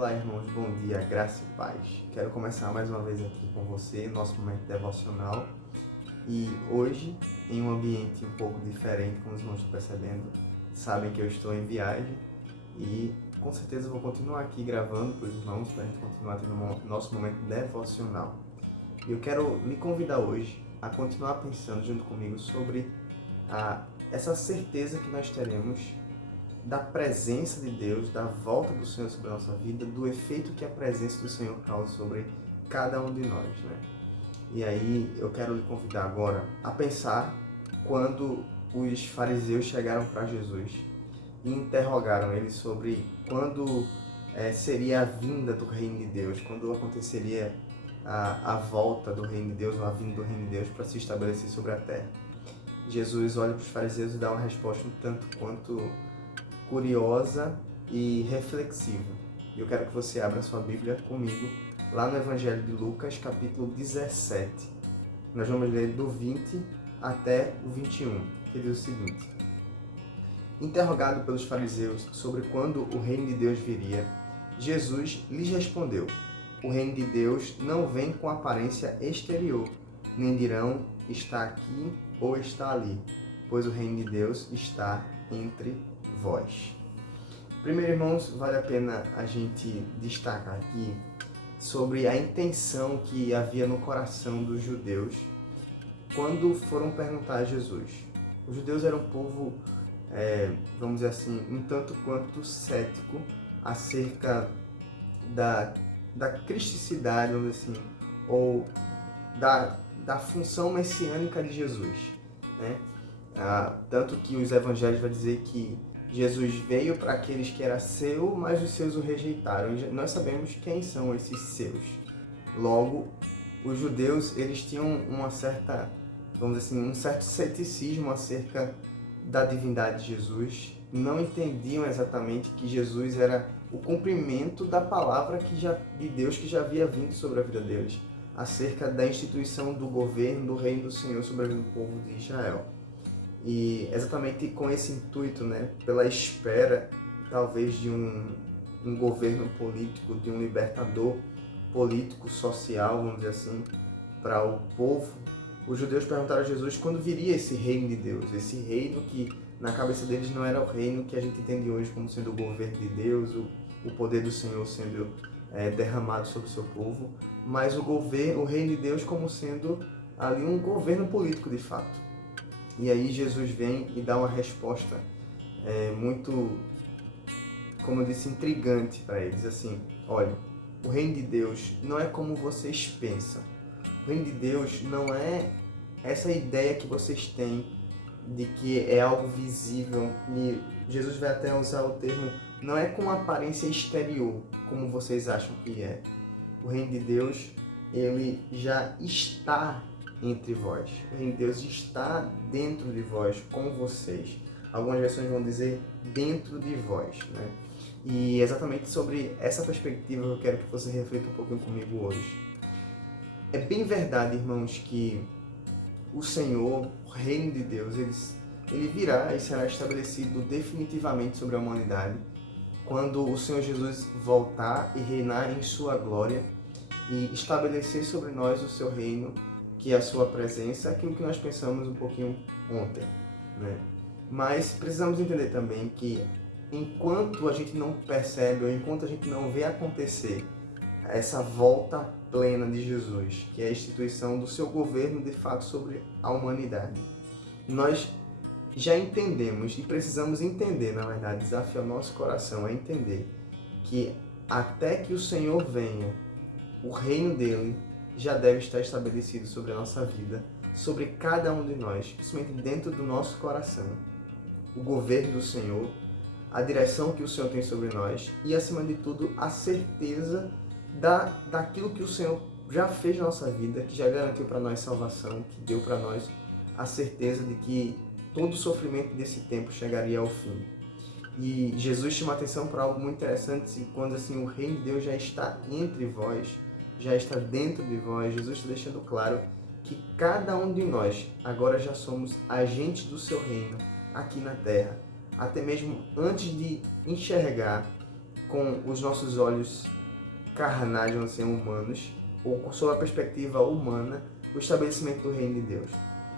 Olá, irmãos, bom dia, graça e paz. Quero começar mais uma vez aqui com você, nosso momento devocional. E hoje, em um ambiente um pouco diferente, como os irmãos estão percebendo, sabem que eu estou em viagem e com certeza vou continuar aqui gravando para os irmãos, para a gente continuar tendo nosso momento devocional. E eu quero lhe convidar hoje a continuar pensando junto comigo sobre essa certeza que nós teremos da presença de Deus, da volta do Senhor sobre a nossa vida, do efeito que a presença do Senhor causa sobre cada um de nós, né? E aí eu quero lhe convidar agora a pensar quando os fariseus chegaram para Jesus e interrogaram ele sobre quando seria a vinda do reino de Deus, quando aconteceria a volta do reino de Deus, ou a vinda do reino de Deus para se estabelecer sobre a terra. Jesus olha para os fariseus e dá uma resposta um tanto quanto curiosa e reflexiva. Eu quero que você abra sua Bíblia comigo lá no Evangelho de Lucas, capítulo 17. Nós vamos ler do 20 até o 21, que diz o seguinte: Interrogado pelos fariseus sobre quando o reino de Deus viria, Jesus lhes respondeu: O reino de Deus não vem com aparência exterior, nem dirão está aqui ou está ali, pois o reino de Deus está entre vós. Primeiro, irmãos, vale a pena a gente destacar aqui sobre a intenção que havia no coração dos judeus quando foram perguntar a Jesus. Os judeus eram um povo, vamos dizer assim, um tanto quanto cético acerca da cristicidade, vamos dizer assim, ou da função messiânica de Jesus, né? Tanto que os evangelhos vão dizer que Jesus veio para aqueles que era seu, mas os seus o rejeitaram. E nós sabemos quem são esses seus. Logo, os judeus, eles tinham uma certa, vamos dizer assim, um certo ceticismo acerca da divindade de Jesus. Não entendiam exatamente que Jesus era o cumprimento da palavra de Deus que já havia vindo sobre a vida deles, acerca da instituição do governo, do reino do Senhor sobre a vida do povo de Israel. E exatamente com esse intuito, né, pela espera talvez de um governo político, de um libertador político, social, vamos dizer assim, para o povo, os judeus perguntaram a Jesus quando viria esse reino de Deus, esse reino que na cabeça deles não era o reino que a gente entende hoje como sendo o governo de Deus, o poder do Senhor sendo derramado sobre o seu povo, mas o reino de Deus como sendo ali um governo político de fato. E aí Jesus vem e dá uma resposta muito, como eu disse, intrigante para eles. Assim, olha, o reino de Deus não é como vocês pensam. O reino de Deus não é essa ideia que vocês têm de que é algo visível. E Jesus vai até usar o termo, não é com aparência exterior, como vocês acham que é. O reino de Deus, ele já está entre vós. O reino de Deus está dentro de vós, com vocês. Algumas versões vão dizer dentro de vós, né? E exatamente sobre essa perspectiva eu quero que você reflita um pouquinho comigo hoje. É bem verdade, irmãos, que o Senhor, o reino de Deus, ele virá e será estabelecido definitivamente sobre a humanidade quando o Senhor Jesus voltar e reinar em sua glória e estabelecer sobre nós o seu reino, que é a sua presença, aquilo que nós pensamos um pouquinho ontem, né? Mas precisamos entender também que enquanto a gente não percebe, ou enquanto a gente não vê acontecer essa volta plena de Jesus, que é a instituição do seu governo de fato sobre a humanidade, nós já entendemos e precisamos entender, na verdade, desafiar o nosso coração a entender que até que o Senhor venha, o reino dele já deve estar estabelecido sobre a nossa vida, sobre cada um de nós, principalmente dentro do nosso coração. O governo do Senhor, a direção que o Senhor tem sobre nós e, acima de tudo, a certeza daquilo que o Senhor já fez na nossa vida, que já garantiu para nós salvação, que deu para nós a certeza de que todo o sofrimento desse tempo chegaria ao fim. E Jesus chama atenção para algo muito interessante, quando assim, o reino de Deus já está entre vós, já está dentro de vós. Jesus está deixando claro que cada um de nós agora já somos agentes do seu reino aqui na terra. Até mesmo antes de enxergar com os nossos olhos carnais, vamos dizer, humanos, ou sob a perspectiva humana, o estabelecimento do reino de Deus.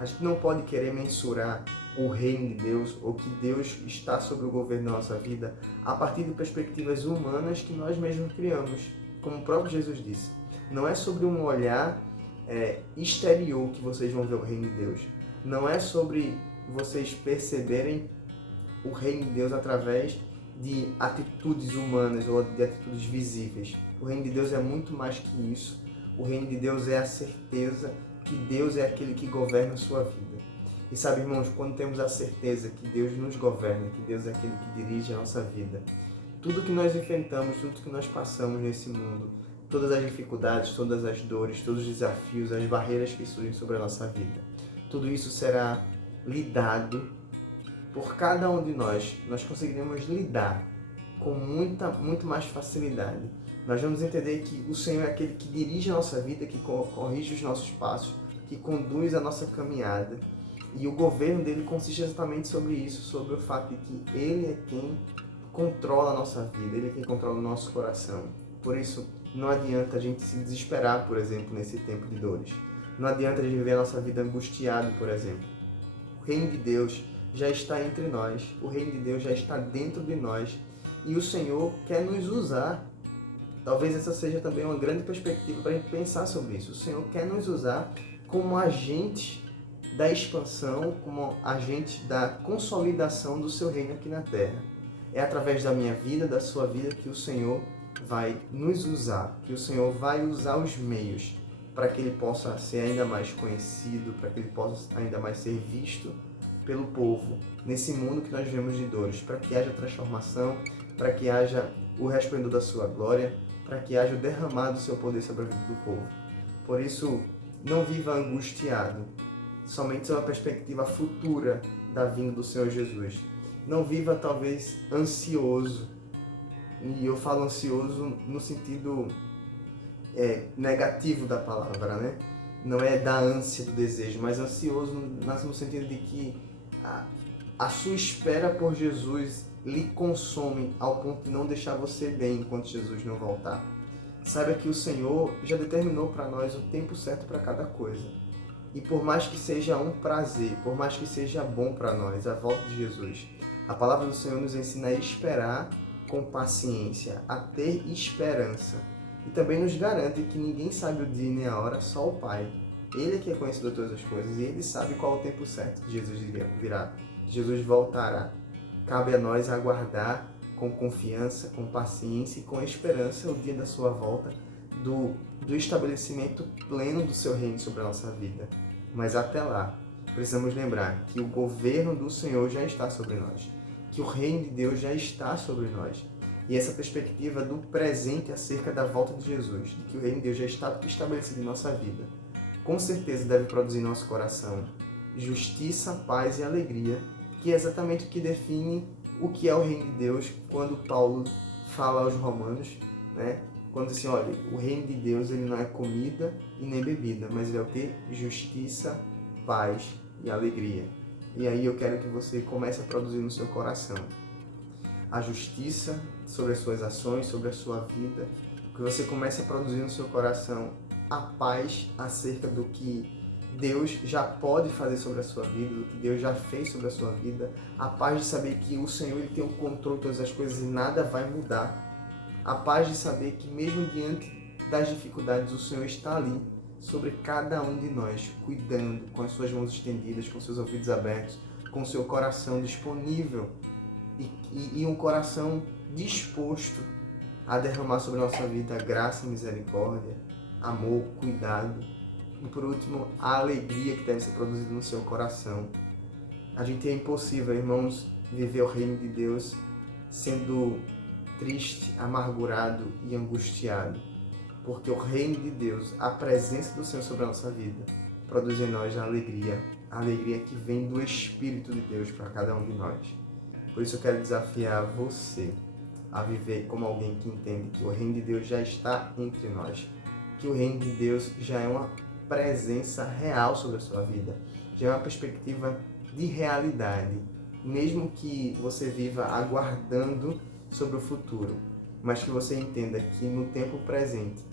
A gente não pode querer mensurar o reino de Deus ou que Deus está sobre o governo da nossa vida a partir de perspectivas humanas que nós mesmos criamos. Como o próprio Jesus disse, não é sobre um olhar exterior que vocês vão ver o reino de Deus. Não é sobre vocês perceberem o reino de Deus através de atitudes humanas ou de atitudes visíveis. O reino de Deus é muito mais que isso. O reino de Deus é a certeza que Deus é aquele que governa a sua vida. E sabe, irmãos, quando temos a certeza que Deus nos governa, que Deus é aquele que dirige a nossa vida, tudo que nós enfrentamos, tudo que nós passamos nesse mundo, todas as dificuldades, todas as dores, todos os desafios, as barreiras que surgem sobre a nossa vida, tudo isso será lidado por cada um de nós. Nós conseguiremos lidar com muito mais facilidade. Nós vamos entender que o Senhor é aquele que dirige a nossa vida, que corrige os nossos passos, que conduz a nossa caminhada. E o governo dele consiste exatamente sobre isso, sobre o fato de que Ele é quem controla a nossa vida, Ele é quem controla o nosso coração. Por isso, não adianta a gente se desesperar, por exemplo, nesse tempo de dores. Não adianta a gente viver a nossa vida angustiado, por exemplo. O reino de Deus já está entre nós, o reino de Deus já está dentro de nós e o Senhor quer nos usar. Talvez essa seja também uma grande perspectiva para a gente pensar sobre isso. O Senhor quer nos usar como agentes da expansão, como agente da consolidação do seu reino aqui na Terra. É através da minha vida, da sua vida, que o Senhor vai nos usar, que o Senhor vai usar os meios para que Ele possa ser ainda mais conhecido, para que Ele possa ainda mais ser visto pelo povo, nesse mundo que nós vivemos de dores, para que haja transformação, para que haja o resplendor da sua glória, para que haja o derramado do seu poder sobre a vida do povo. Por isso, não viva angustiado, somente sob a perspectiva futura da vinda do Senhor Jesus. Não viva, talvez, ansioso. E eu falo ansioso no sentido negativo da palavra, né? Não é da ânsia, do desejo, mas ansioso no sentido de que a sua espera por Jesus lhe consome ao ponto de não deixar você bem enquanto Jesus não voltar. Saiba que o Senhor já determinou para nós o tempo certo para cada coisa. E por mais que seja um prazer, por mais que seja bom para nós a volta de Jesus, a palavra do Senhor nos ensina a esperar com paciência, a ter esperança. E também nos garante que ninguém sabe o dia nem a hora, só o Pai. Ele é que é conhecedor de todas as coisas e Ele sabe qual é o tempo certo que Jesus virá. Jesus voltará. Cabe a nós aguardar com confiança, com paciência e com esperança o dia da sua volta, do estabelecimento pleno do seu reino sobre a nossa vida. Mas até lá, precisamos lembrar que o governo do Senhor já está sobre nós, que o reino de Deus já está sobre nós. E essa perspectiva do presente acerca da volta de Jesus, de que o reino de Deus já está estabelecido em nossa vida, com certeza deve produzir em nosso coração justiça, paz e alegria, que é exatamente o que define o que é o reino de Deus quando Paulo fala aos romanos, né? Quando diz assim, olha, o reino de Deus ele não é comida e nem bebida, mas ele é o quê? Justiça, paz e alegria. E aí eu quero que você comece a produzir no seu coração a justiça sobre as suas ações, sobre a sua vida, que você comece a produzir no seu coração a paz acerca do que Deus já pode fazer sobre a sua vida, do que Deus já fez sobre a sua vida, a paz de saber que o Senhor ele tem o controle de todas as coisas e nada vai mudar, a paz de saber que mesmo diante das dificuldades o Senhor está ali sobre cada um de nós, cuidando, com as suas mãos estendidas, com seus ouvidos abertos, com o seu coração disponível e um coração disposto a derramar sobre a nossa vida graça, misericórdia, amor, cuidado. E por último, a alegria que deve ser produzida no seu coração. A gente é impossível, irmãos, viver o reino de Deus sendo triste, amargurado e angustiado. Porque o reino de Deus, a presença do Senhor sobre a nossa vida, produz em nós a alegria que vem do Espírito de Deus para cada um de nós. Por isso eu quero desafiar você a viver como alguém que entende que o reino de Deus já está entre nós, que o reino de Deus já é uma presença real sobre a sua vida, já é uma perspectiva de realidade, mesmo que você viva aguardando sobre o futuro. mas que você entenda que no tempo presente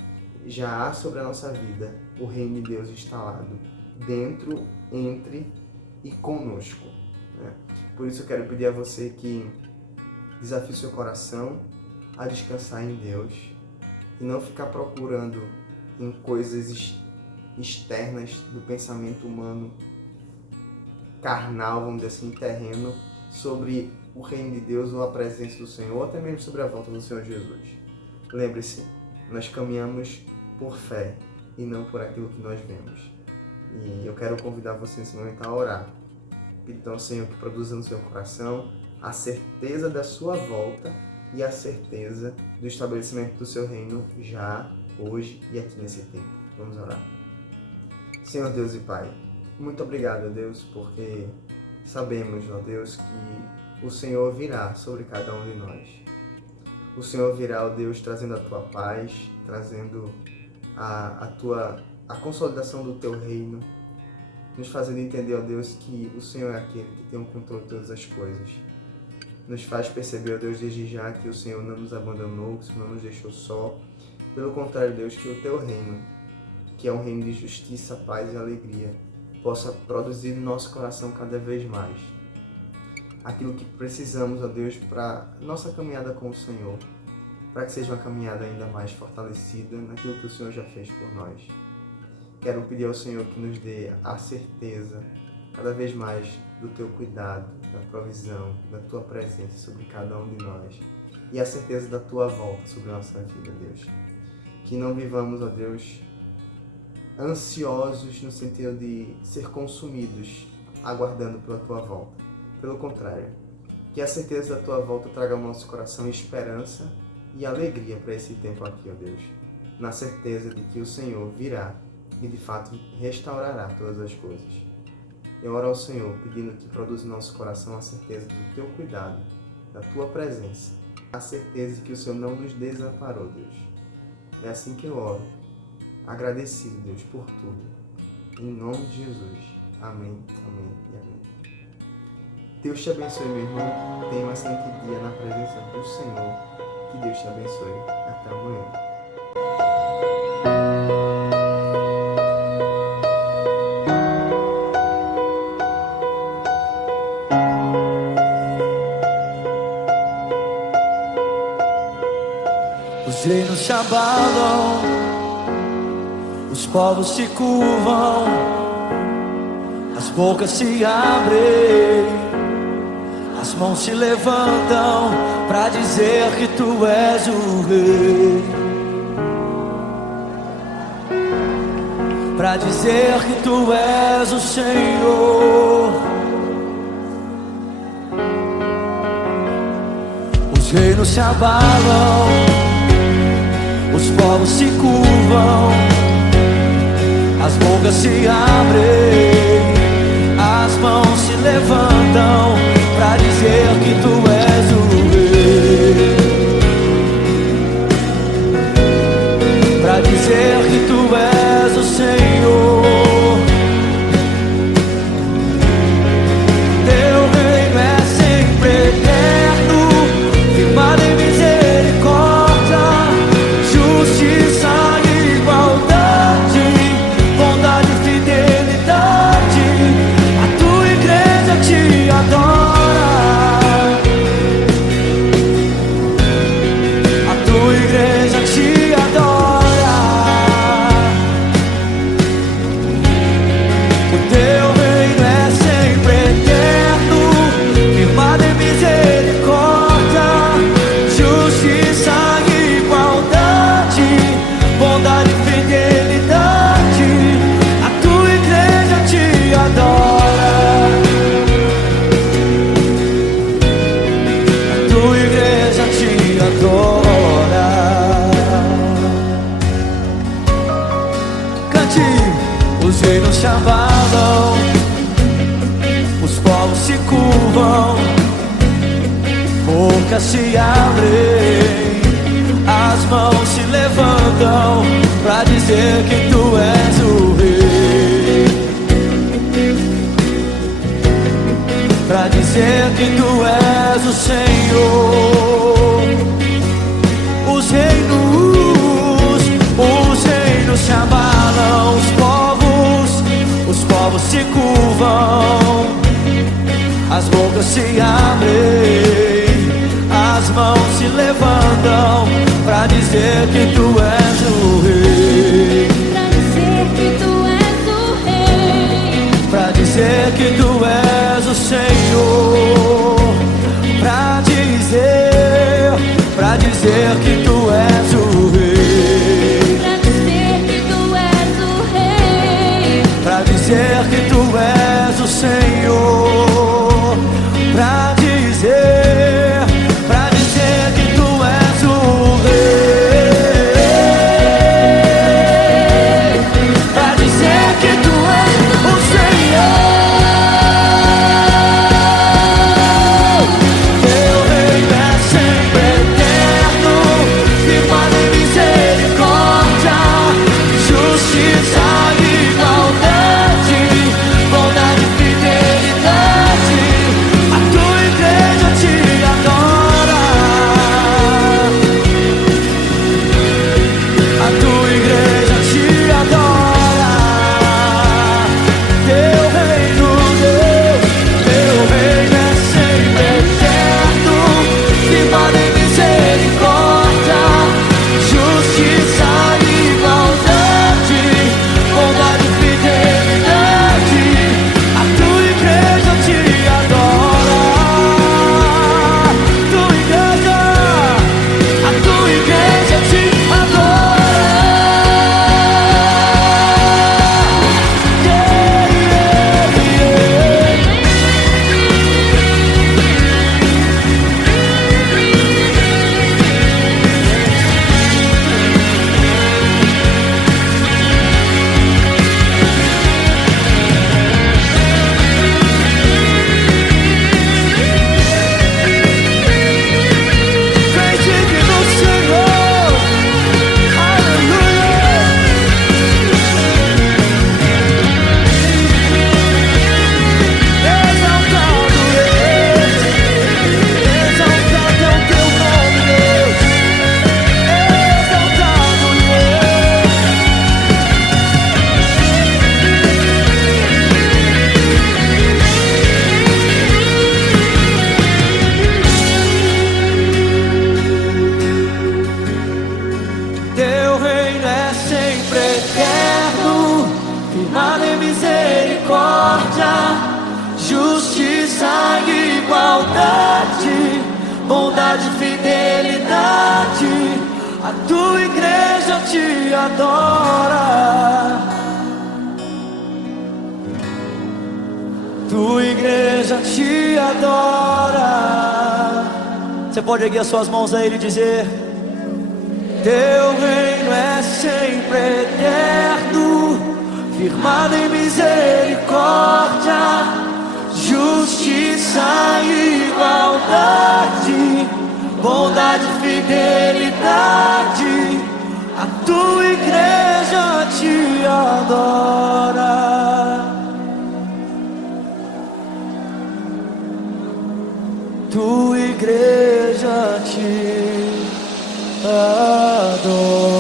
já há sobre a nossa vida o reino de Deus instalado dentro, entre e conosco, né? Por isso eu quero pedir a você que desafie o seu coração a descansar em Deus e não ficar procurando em coisas externas do pensamento humano, carnal, vamos dizer assim, terreno, sobre o reino de Deus ou a presença do Senhor, ou até mesmo sobre a volta do Senhor Jesus. Lembre-se, nós caminhamos por fé e não por aquilo que nós vemos. E eu quero convidar você nesse momento a orar. Então, ao Senhor, que produza no seu coração a certeza da sua volta e a certeza do estabelecimento do seu reino já, hoje e aqui nesse tempo. Vamos orar. Senhor Deus e Pai, muito obrigado, Deus, porque sabemos, ó Deus, que o Senhor virá sobre cada um de nós. O Senhor virá, ó Deus, trazendo a Tua paz, trazendo a consolidação do Teu reino, nos fazendo entender, ó Deus, que o Senhor é aquele que tem o controle de todas as coisas. Nos faz perceber, ó Deus, desde já que o Senhor não nos abandonou, que o Senhor não nos deixou só. Pelo contrário, Deus, que o Teu reino, que é um reino de justiça, paz e alegria, possa produzir no nosso coração cada vez mais aquilo que precisamos, ó Deus, para nossa caminhada com o Senhor, para que seja uma caminhada ainda mais fortalecida naquilo que o Senhor já fez por nós. Quero pedir ao Senhor que nos dê a certeza, cada vez mais, do Teu cuidado, da provisão, da Tua presença sobre cada um de nós e a certeza da Tua volta sobre a nossa vida, Deus. Que não vivamos, ó Deus, ansiosos no sentido de ser consumidos, aguardando pela Tua volta. Pelo contrário, que a certeza da Tua volta traga ao nosso coração esperança e alegria para esse tempo aqui, ó Deus, na certeza de que o Senhor virá e de fato restaurará todas as coisas. Eu oro ao Senhor pedindo que produza no nosso coração a certeza do Teu cuidado, da Tua presença, a certeza de que o Senhor não nos desamparou, Deus. É assim que eu oro, agradecido, Deus, por tudo. Em nome de Jesus. Amém, amém e amém. Deus te abençoe, meu irmão. Tenha um excelente dia na presença do Senhor. Que Deus te abençoe. Até amanhã. Os reinos se abalam, os povos se curvam, as bocas se abrem, as mãos se levantam pra dizer que Tu és o Rei, pra dizer que Tu és o Senhor. Os reinos se abalam, os povos se curvam, as bocas se abrem, as mãos se levantam pra dizer que Tu és o Rei, pra dizer que Tu és o Senhor. Teu reino é sempre eterno, firmado em misericórdia, justiça e igualdade, bondade e fidelidade. A Tua igreja te adora, a Tua igreja te adora. O Teu reino é sempre eterno, firmado em misericórdia, justiça e igualdade, bondade e fidelidade. A Tua igreja te adora, a Tua igreja te adora. Cante. Os reinos se abalam, os povos se curvam, bocas se abrem, as mãos se levantam pra dizer que Tu és o Rei, pra dizer que Tu és o Senhor. Senhor, pra dizer que tu és o Rei, pra dizer que tu és o Rei, pra dizer que tu és o Senhor, pra dizer que tu és o Rei, pra dizer que tu és o Senhor. Teu reino é sempre eterno, firmado em misericórdia, justiça e igualdade, bondade e fidelidade. A tua igreja te adora, a tua igreja te adora. Teu reino, Deus, teu reino é sempre eterno, firmado em misericórdia, justiça e igualdade, bondade e fidelidade. A tua igreja te adora, tua igreja, a tua igreja te adora. Yeah, yeah, Vem digno, Senhor, aleluia. Exaltado és, exaltado é o teu nome, Deus. Exaltado és. Teu reino é sempre eterno, firmado em misericórdia, justiça e igualdade, bondade e fidelidade. A tua igreja te adora, tua igreja te adora. Você pode erguer as suas mãos a Ele e dizer: teu reino é sempre eterno, firmado em misericórdia, justiça e igualdade, bondade e fidelidade. A tua igreja te adora, tua igreja te adora.